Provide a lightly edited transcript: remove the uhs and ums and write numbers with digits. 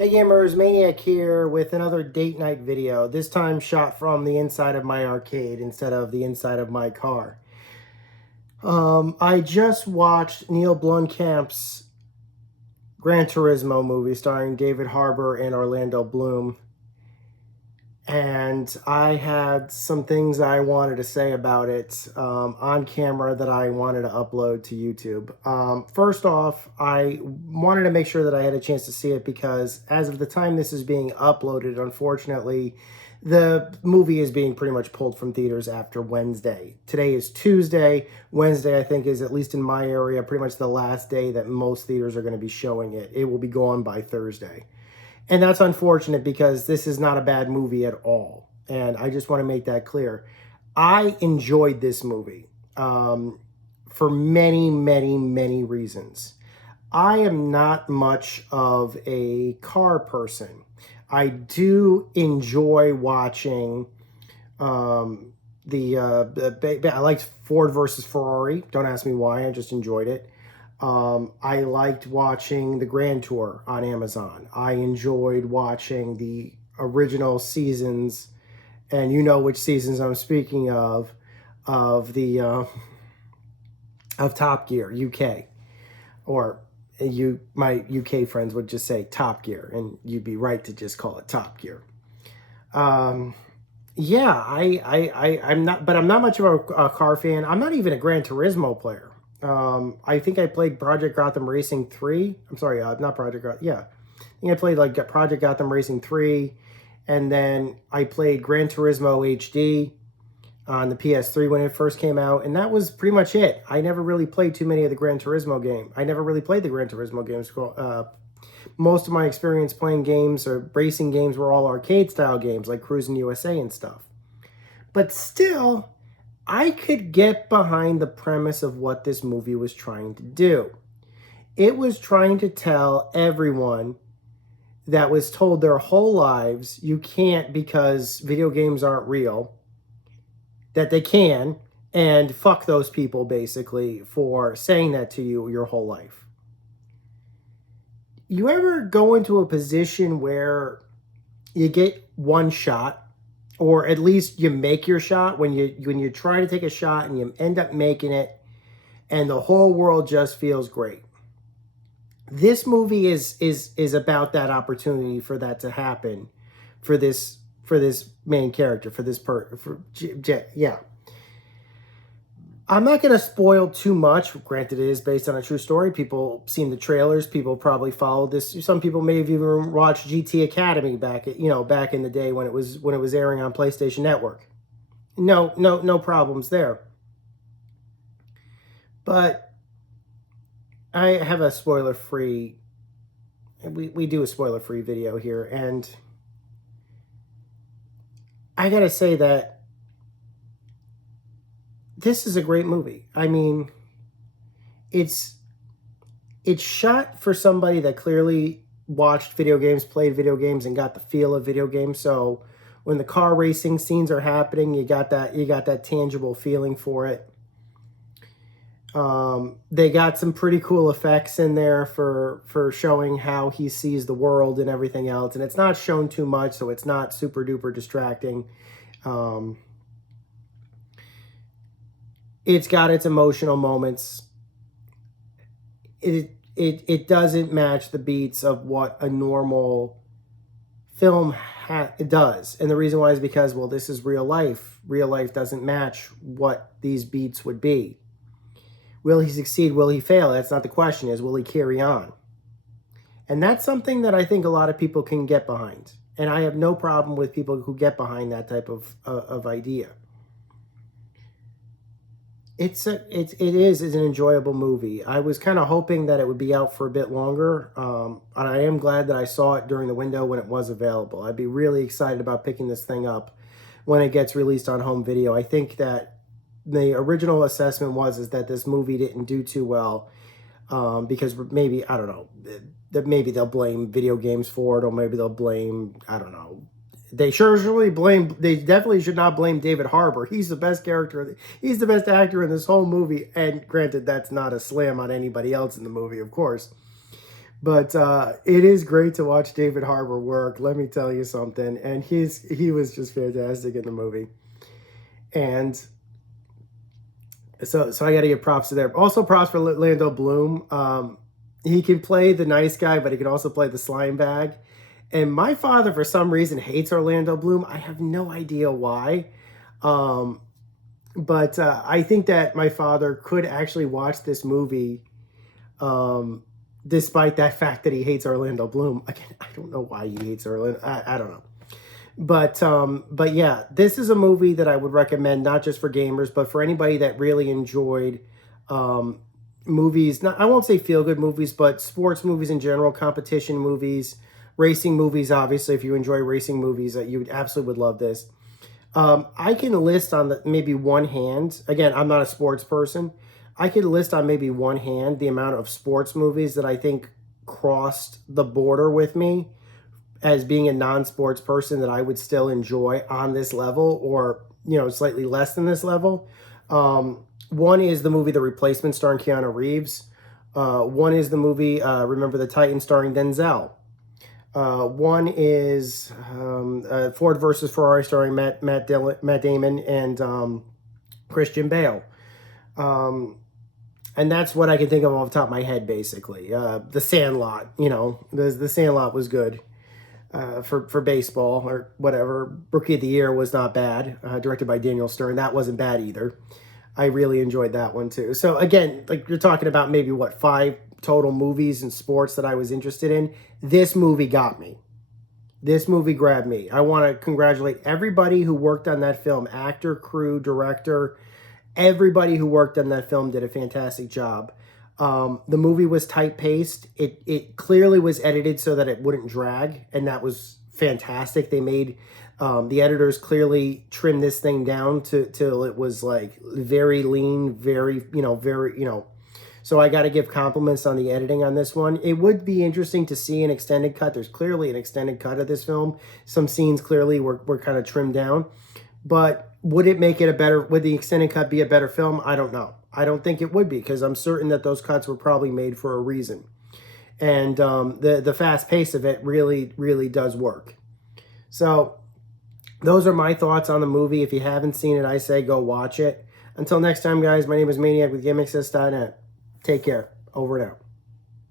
Hey gamers, Maniac here with another date night video, this time shot from the inside of my arcade instead of the inside of my car. I just watched Neil Blomkamp's Gran Turismo movie starring David Harbour and Orlando Bloom. And I had some things I wanted to say about it on camera that I wanted to upload to YouTube. First off, I wanted to make sure that I had a chance to see it because as of the time this is being uploaded, unfortunately, the movie is being pretty much pulled from theaters after Wednesday. Today is Tuesday. Wednesday, I think, is, at least in my area, pretty much the last day that most theaters are going to be showing it. It will be gone by Thursday. And that's unfortunate because this is not a bad movie at all. And I just want to make that clear. I enjoyed this movie for many, many, many reasons. I am not much of a car person. I do enjoy watching I liked Ford versus Ferrari. Don't ask me why. I just enjoyed it. I liked watching the Grand Tour on Amazon. I enjoyed watching the original seasons, and you know which seasons I'm speaking of the of Top Gear UK, or my UK friends would just say Top Gear, and you'd be right to just call it Top Gear. Yeah, I'm not, but I'm not much of a car fan. I'm not even a Gran Turismo player. I think I played Project Gotham Racing 3. I'm sorry, not Project Gotham. Yeah. I think I played like Project Gotham Racing 3. And then I played Gran Turismo HD on the PS3 when it first came out. And that was pretty much it. I never really played too many of the Gran Turismo games. I never really played the Gran Turismo games. Most of my experience playing games or racing games were all arcade style games like Cruis'n USA and stuff. But still, I could get behind the premise of what this movie was trying to do. It was trying to tell everyone that was told their whole lives, you can't because video games aren't real, that they can, and fuck those people basically for saying that to you your whole life. You ever go into a position where you get one shot, or at least you make your shot when you try to take a shot and you end up making it, and the whole world just feels great? This movie is about that opportunity for that to happen for this main character, yeah. I'm not going to spoil too much. Granted, it is based on a true story. People seen the trailers. People probably followed this. Some people may have even watched GT Academy back in the day when it was airing on PlayStation Network. No problems there. But I have a spoiler-free. We do a spoiler-free video here, and I gotta say that this is a great movie. I mean, it's shot for somebody that clearly watched video games, played video games, and got the feel of video games. So when the car racing scenes are happening, you got that tangible feeling for it. They got some pretty cool effects in there for showing how he sees the world and everything else. And it's not shown too much, so it's not super duper distracting. It's got its emotional moments. It doesn't match the beats of what a normal film does. And the reason why is because, well, this is real life. Real life doesn't match what these beats would be. Will he succeed? Will he fail? That's not the question. Is will he carry on? And that's something that I think a lot of people can get behind. And I have no problem with people who get behind that type of idea. It is an enjoyable movie. I was kind of hoping that it would be out for a bit longer, and I am glad that I saw it during the window when it was available. I'd be really excited about picking this thing up when it gets released on home video. I think that the original assessment is that this movie didn't do too well because maybe, I don't know, that maybe they'll blame video games for it, or maybe they'll blame, I don't know. They definitely should not blame David Harbour. He's the best character. He's the best actor in this whole movie. And granted, that's not a slam on anybody else in the movie, of course. But it is great to watch David Harbour work. Let me tell you something. And he was just fantastic in the movie. And so I got to give props to there. Also props for Orlando Bloom. He can play the nice guy, but he can also play the slime bag. And my father, for some reason, hates Orlando Bloom. I have no idea why. But I think that my father could actually watch this movie, despite that fact that he hates Orlando Bloom. Again, I don't know why he hates Orlando. I don't know. But yeah, this is a movie that I would recommend, not just for gamers, but for anybody that really enjoyed movies. Not, I won't say feel-good movies, but sports movies in general, competition movies, racing movies. Obviously, if you enjoy racing movies, you absolutely would love this. I can list on maybe one hand. Again, I'm not a sports person. I could list on maybe one hand the amount of sports movies that I think crossed the border with me as being a non-sports person that I would still enjoy on this level, or slightly less than this level. One is the movie The Replacement starring Keanu Reeves. One is the movie Remember the Titans starring Denzel. One is Ford versus Ferrari starring Matt Damon and Christian Bale. And that's what I can think of off the top of my head, basically. The Sandlot, the Sandlot was good. For baseball or whatever. Rookie of the Year was not bad. Directed by Daniel Stern. That wasn't bad either. I really enjoyed that one too. So again, like you're talking about maybe 5 total movies and sports that I was interested in. This movie got me. This movie grabbed me. I want to congratulate everybody who worked on that film. Actor, crew, director. Everybody who worked on that film did a fantastic job. The movie was tight-paced. It clearly was edited so that it wouldn't drag, and that was fantastic. They made the editors clearly trimmed this thing down till it was like very lean, very. So I got to give compliments on the editing on this one. It would be interesting to see an extended cut. There's clearly an extended cut of this film. Some scenes clearly were kind of trimmed down, but would it make it a better? Would the extended cut be a better film? I don't know. I don't think it would be, because I'm certain that those cuts were probably made for a reason. And the fast pace of it really, really does work. So those are my thoughts on the movie. If you haven't seen it, I say go watch it. Until next time, guys, my name is Maniac with GameAccess.net. Take care. Over and out.